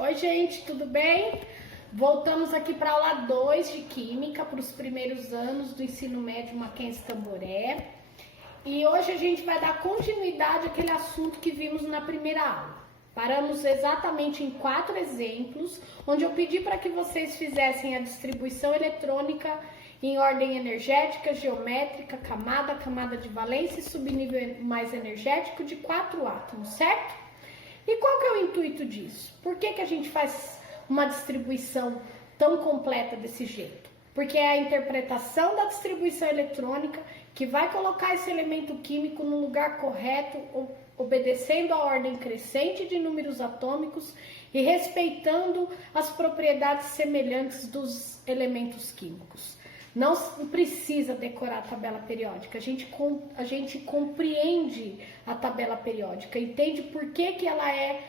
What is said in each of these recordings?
Oi, gente, tudo bem? Voltamos aqui para a aula 2 de Química, para os primeiros anos do ensino médio Mackenzie Tamboré. E hoje a gente vai dar continuidade àquele assunto que vimos na primeira aula. Paramos exatamente em 4 exemplos, onde eu pedi para que vocês fizessem a distribuição eletrônica em ordem energética, geométrica, camada de valência e subnível mais energético de 4 átomos, certo? E qual que é o intuito disso? Por que a gente faz uma distribuição tão completa desse jeito? Porque é a interpretação da distribuição eletrônica que vai colocar esse elemento químico no lugar correto, obedecendo a ordem crescente de números atômicos e respeitando as propriedades semelhantes dos elementos químicos. Não precisa decorar a tabela periódica, a gente compreende a tabela periódica, entende por que ela é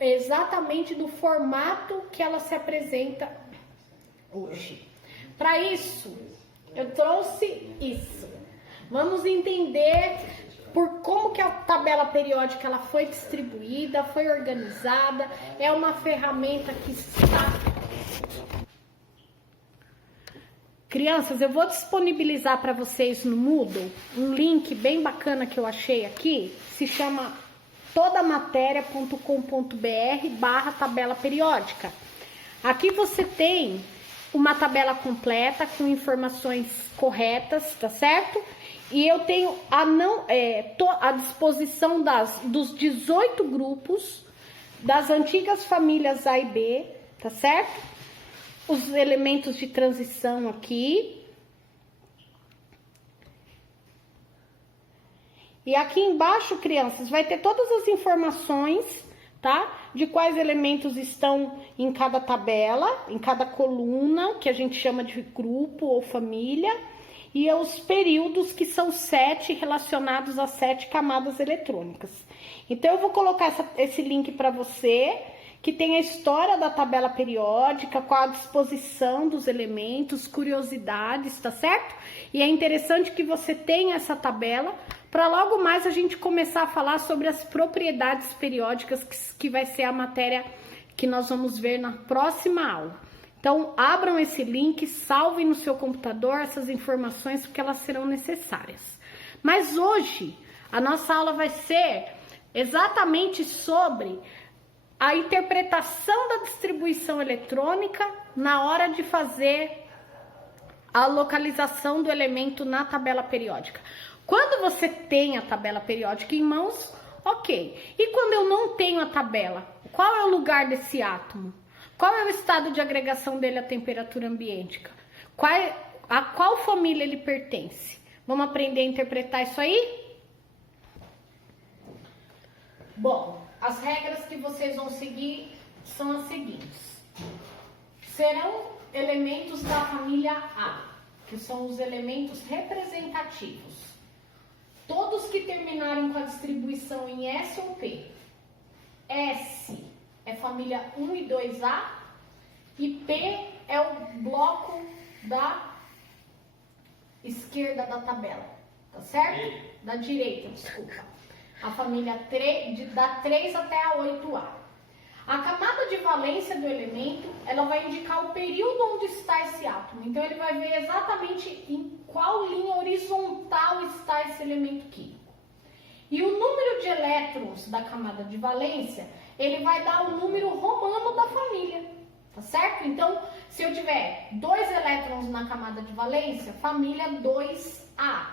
exatamente do formato que ela se apresenta hoje. Para isso, eu trouxe isso. Vamos entender por como que a tabela periódica ela foi distribuída, foi organizada, é uma ferramenta que está... Crianças, eu vou disponibilizar para vocês no Moodle um link bem bacana que eu achei aqui, se chama todamateria.com.br/tabela periódica. Aqui você tem uma tabela completa com informações corretas, tá certo? E eu tenho à disposição dos 18 grupos das antigas famílias A e B, tá certo? Os elementos de transição aqui. E aqui embaixo, crianças, vai ter todas as informações, tá? De quais elementos estão em cada tabela, em cada coluna, que a gente chama de grupo ou família, e os períodos, que são 7, relacionados a 7 camadas eletrônicas. Então, eu vou colocar esse link para você, que tem a história da tabela periódica, com a disposição dos elementos, curiosidades, tá certo? E é interessante que você tenha essa tabela, para logo mais a gente começar a falar sobre as propriedades periódicas, que vai ser a matéria que nós vamos ver na próxima aula. Então, abram esse link, salvem no seu computador essas informações, porque elas serão necessárias. Mas hoje, a nossa aula vai ser exatamente sobre a interpretação da distribuição eletrônica na hora de fazer a localização do elemento na tabela periódica. Quando você tem a tabela periódica em mãos, ok. E quando eu não tenho a tabela, qual é o lugar desse átomo? Qual é o estado de agregação dele à temperatura ambiente? A qual família ele pertence? Vamos aprender a interpretar isso aí? Bom, as regras que vocês vão seguir são as seguintes. Serão elementos da família A, que são os elementos representativos. Todos que terminarem com a distribuição em S ou P. S é família 1 e 2A e P é o bloco da esquerda da tabela, tá certo? Da direita, desculpa. A família da 3 até a 8A. A camada de valência do elemento, ela vai indicar o período onde está esse átomo. Então, ele vai ver exatamente em qual linha horizontal está esse elemento químico. E o número de elétrons da camada de valência, ele vai dar o número romano da família, tá certo? Então, se eu tiver 2 elétrons na camada de valência, família 2A.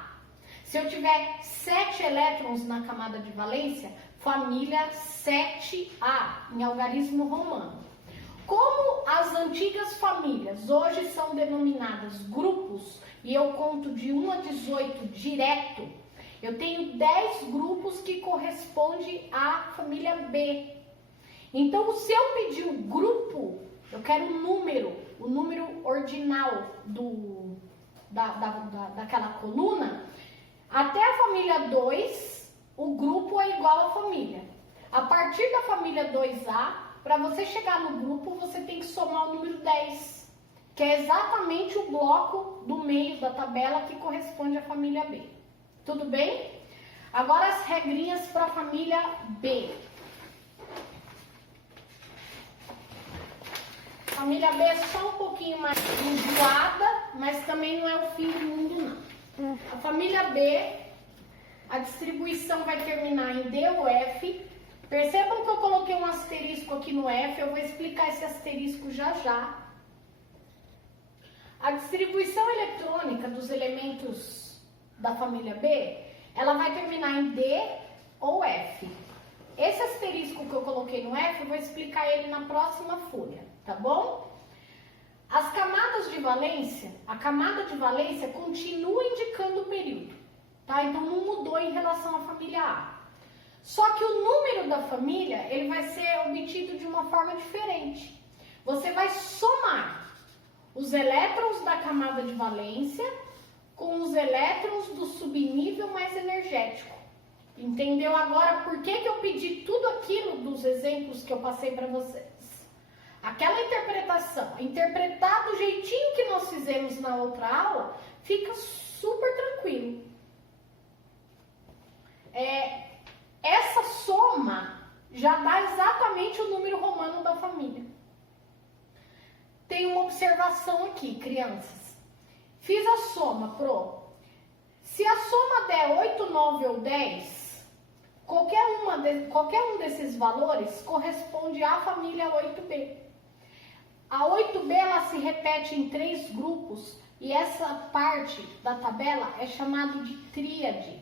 Se eu tiver 7 elétrons na camada de valência, família 7A, em algarismo romano. Como as antigas famílias hoje são denominadas grupos, e eu conto de 1 a 18 direto, eu tenho 10 grupos que correspondem à família B. Então, se eu pedir o grupo, eu quero o número ordinal daquela coluna. Até a família 2, o grupo é igual à família. A partir da família 2A, para você chegar no grupo, você tem que somar o número 10, que é exatamente o bloco do meio da tabela que corresponde à família B. Tudo bem? Agora as regrinhas para a família B. Família B é só um pouquinho mais enjoada, mas também não é o fim do mundo, não. A família B, a distribuição vai terminar em D ou F. Percebam que eu coloquei um asterisco aqui no F, eu vou explicar esse asterisco já já. A distribuição eletrônica dos elementos da família B, ela vai terminar em D ou F. Esse asterisco que eu coloquei no F, eu vou explicar ele na próxima folha, tá bom? As camadas de valência, a camada de valência continua indicando o período, tá? Então não mudou em relação à família A. Só que o número da família, ele vai ser obtido de uma forma diferente. Você vai somar os elétrons da camada de valência com os elétrons do subnível mais energético. Entendeu agora por que eu pedi tudo aquilo dos exemplos que eu passei para vocês? Aquela interpretação, interpretar do jeitinho que nós fizemos na outra aula, fica super tranquilo. Essa soma já dá exatamente o número romano da família. Tem uma observação aqui, crianças. Fiz a soma, se a soma der 8, 9 ou 10, qualquer um desses valores corresponde à família 8B. A 8B ela se repete em 3 grupos e essa parte da tabela é chamada de tríade.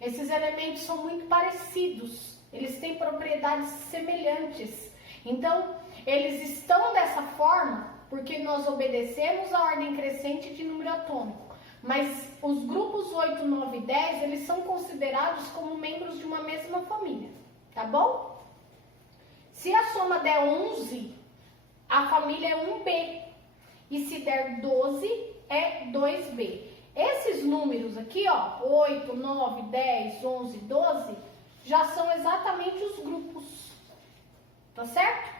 Esses elementos são muito parecidos, eles têm propriedades semelhantes. Então, eles estão dessa forma porque nós obedecemos a ordem crescente de número atômico. Mas os grupos 8, 9 e 10, eles são considerados como membros de uma mesma família, tá bom? Se a soma der 11, a família é 1B. E se der 12, é 2B. Esses números aqui, ó, 8, 9, 10, 11, 12, já são exatamente os grupos, tá certo?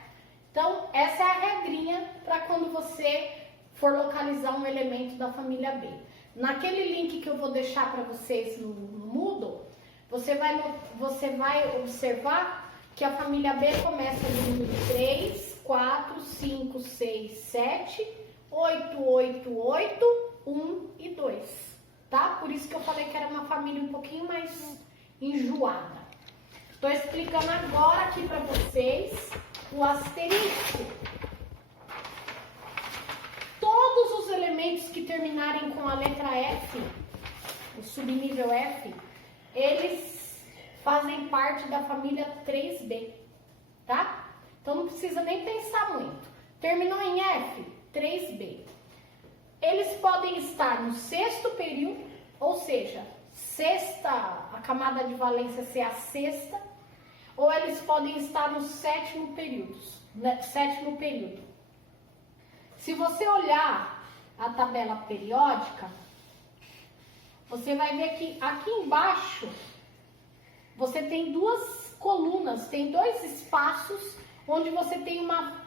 Então, essa é a regrinha para quando você for localizar um elemento da família B. Naquele link que eu vou deixar para vocês no Moodle, você vai observar que a família B começa no número 3, 4, 5, 6, 7, 8, 8, 8, 1 e 2, tá? Por isso que eu falei que era uma família um pouquinho mais enjoada. Estou explicando agora aqui para vocês o asterisco. Todos os elementos que terminarem com a letra F, o subnível F, eles fazem parte da família 3B, tá? Então não precisa nem pensar muito. Terminou em F, 3B. Eles podem estar no sexto período, ou seja, a camada de valência ser a sexta, ou eles podem estar no sétimo período. Se você olhar a tabela periódica, você vai ver que aqui embaixo você tem duas colunas, tem 2 espaços onde você tem uma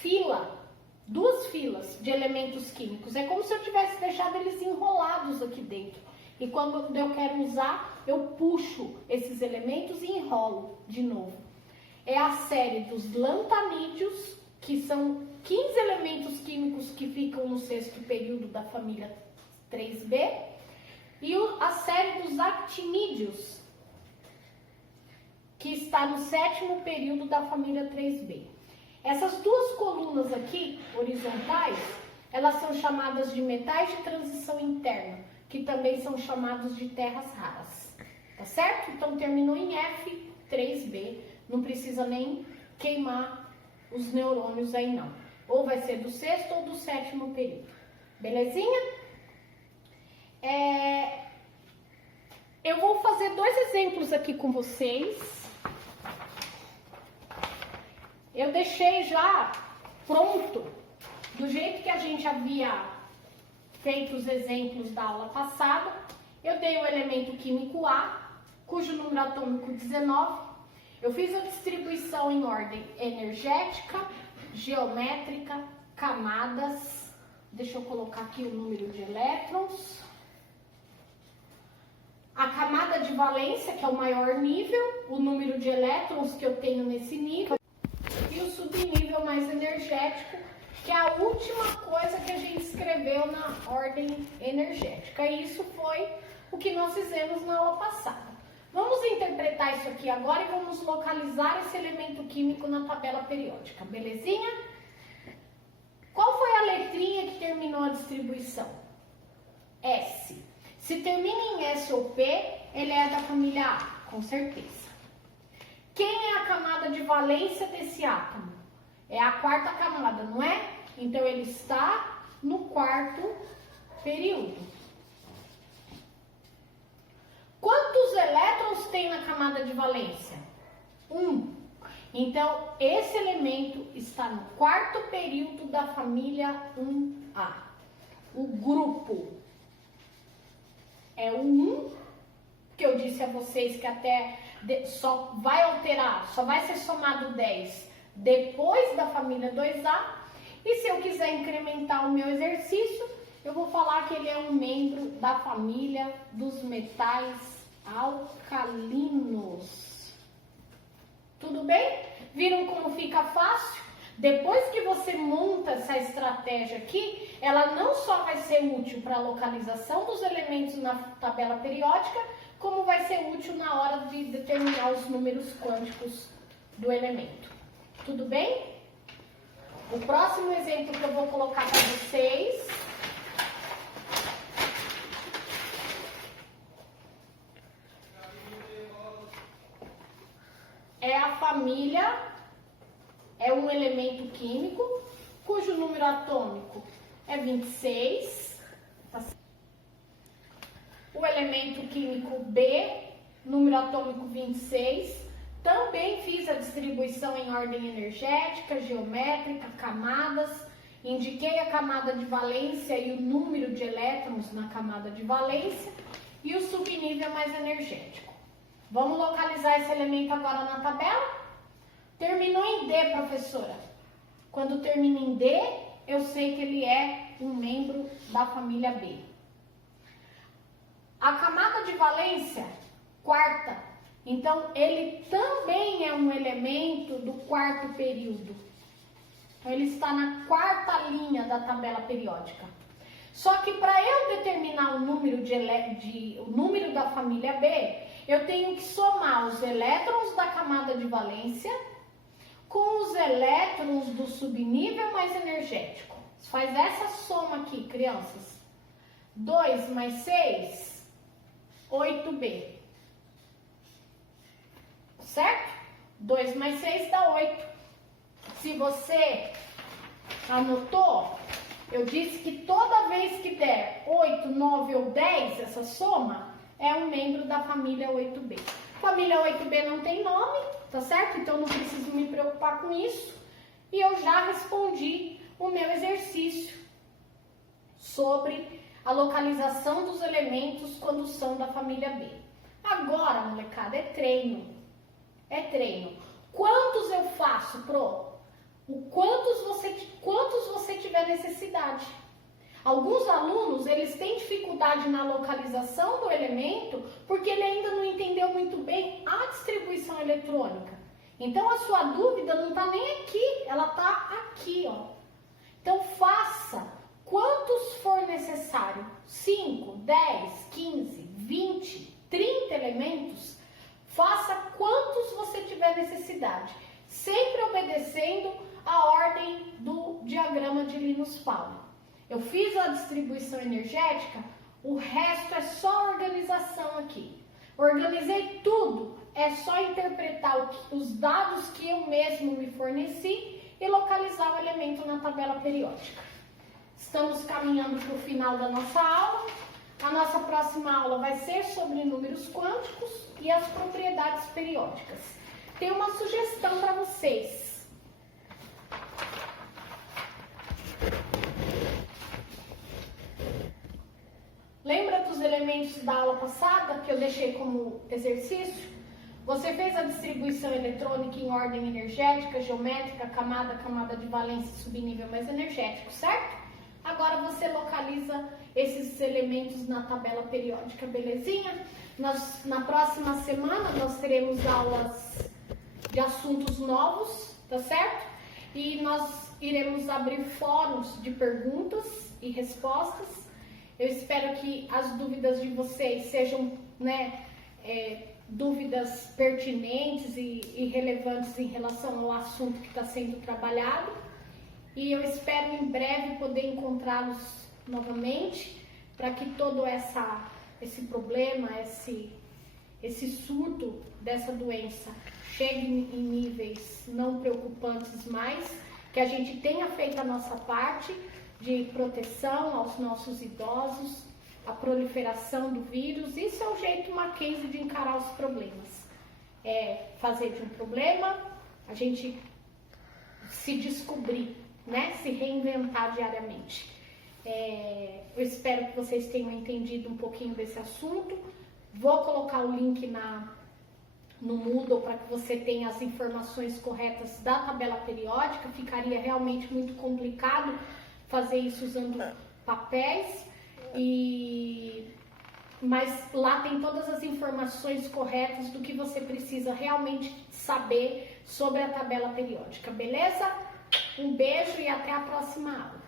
fila, 2 filas de elementos químicos. É como se eu tivesse deixado eles enrolados aqui dentro. E quando eu quero usar, eu puxo esses elementos e enrolo de novo. É a série dos lantanídeos, que são 15 elementos químicos que ficam no sexto período da família 3B. E a série dos actinídeos, que está no sétimo período da família 3B. Essas 2 colunas aqui, horizontais, elas são chamadas de metais de transição interna, que também são chamados de terras raras, tá certo? Então, terminou em F, 3B, não precisa nem queimar os neurônios aí não. Ou vai ser do sexto ou do sétimo período, belezinha? Eu vou fazer 2 exemplos aqui com vocês. Eu deixei já pronto, do jeito que a gente havia feito os exemplos da aula passada. Eu dei o elemento químico A, cujo número atômico 19. Eu fiz a distribuição em ordem energética, geométrica, camadas. Deixa eu colocar aqui o número de elétrons. A camada de valência, que é o maior nível, o número de elétrons que eu tenho nesse nível. E o subnível mais energético. que é a última coisa que a gente escreveu na ordem energética. E isso foi o que nós fizemos na aula passada. Vamos interpretar isso aqui agora e vamos localizar esse elemento químico na tabela periódica, belezinha? Qual foi a letrinha que terminou a distribuição? S. Se termina em S ou P, ele é da família A, com certeza. Quem é a camada de valência desse átomo? É a quarta camada, não é? Então, ele está no quarto período. Quantos elétrons tem na camada de valência? 1. Então, esse elemento está no quarto período da família 1A. O grupo é o 1, que eu disse a vocês que até só vai alterar, só vai ser somado 10 depois da família 2A. E se eu quiser incrementar o meu exercício, eu vou falar que ele é um membro da família dos metais alcalinos. Tudo bem? Viram como fica fácil? Depois que você monta essa estratégia aqui, ela não só vai ser útil para a localização dos elementos na tabela periódica, como vai ser útil na hora de determinar os números quânticos do elemento. Tudo bem? O próximo exemplo que eu vou colocar para vocês é a família, é um elemento químico cujo número atômico é 26. O elemento químico B, número atômico 26. Também fiz a distribuição em ordem energética, geométrica, camadas. Indiquei a camada de valência e o número de elétrons na camada de valência e o subnível mais energético. Vamos localizar esse elemento agora na tabela? Terminou em D, professora. Quando termina em D, eu sei que ele é um membro da família B. A camada de valência, quarta. Então, ele também é um elemento do quarto período. Então, ele está na quarta linha da tabela periódica. Só que para eu determinar o número, o número da família B, eu tenho que somar os elétrons da camada de valência com os elétrons do subnível mais energético. Faz essa soma aqui, crianças. 2 mais 6, 8B. Certo? 2 mais 6 dá 8. Se você anotou, eu disse que toda vez que der 8, 9 ou 10, essa soma é um membro da família 8B. Família 8B não tem nome, tá certo? Então não preciso me preocupar com isso. E eu já respondi o meu exercício sobre a localização dos elementos quando são da família B. Agora, molecada, é treino. É treino. Quantos eu faço, Pro? Quantos você tiver necessidade. Alguns alunos, eles têm dificuldade na localização do elemento porque ele ainda não entendeu muito bem a distribuição eletrônica. Então, a sua dúvida não está nem aqui, ela está aqui, ó. Então, faça quantos for necessário. 5, 10, 15, 20, 30 elementos. Faça quantos você tiver necessidade, sempre obedecendo a ordem do diagrama de Linus Pauling. Eu fiz a distribuição energética, o resto é só organização aqui. Organizei tudo, é só interpretar os dados que eu mesmo me forneci e localizar o elemento na tabela periódica. Estamos caminhando para o final da nossa aula. A nossa próxima aula vai ser sobre números quânticos e as propriedades periódicas. Tem uma sugestão para vocês. Lembra dos elementos da aula passada que eu deixei como exercício? Você fez a distribuição eletrônica em ordem energética, geométrica, camada de valência, subnível mais energético, certo? Agora você localiza esses elementos na tabela periódica, belezinha? Na próxima semana nós teremos aulas de assuntos novos, tá certo? e nós iremos abrir fóruns de perguntas e respostas. Eu espero que as dúvidas de vocês sejam, né, dúvidas pertinentes e relevantes em relação ao assunto que está sendo trabalhado. E eu espero em breve poder encontrá-los novamente para que todo esse problema, esse surto dessa doença chegue em níveis não preocupantes mais, que a gente tenha feito a nossa parte de proteção aos nossos idosos, a proliferação do vírus. Isso é o jeito Mackenzie de encarar os problemas. É fazer de um problema a gente se descobrir, né? Se reinventar diariamente. Eu espero que vocês tenham entendido um pouquinho desse assunto. Vou colocar o link no Moodle para que você tenha as informações corretas da tabela periódica. Ficaria realmente muito complicado fazer isso usando papéis, mas lá tem todas as informações corretas do que você precisa realmente saber sobre a tabela periódica, beleza? Um beijo e até a próxima aula.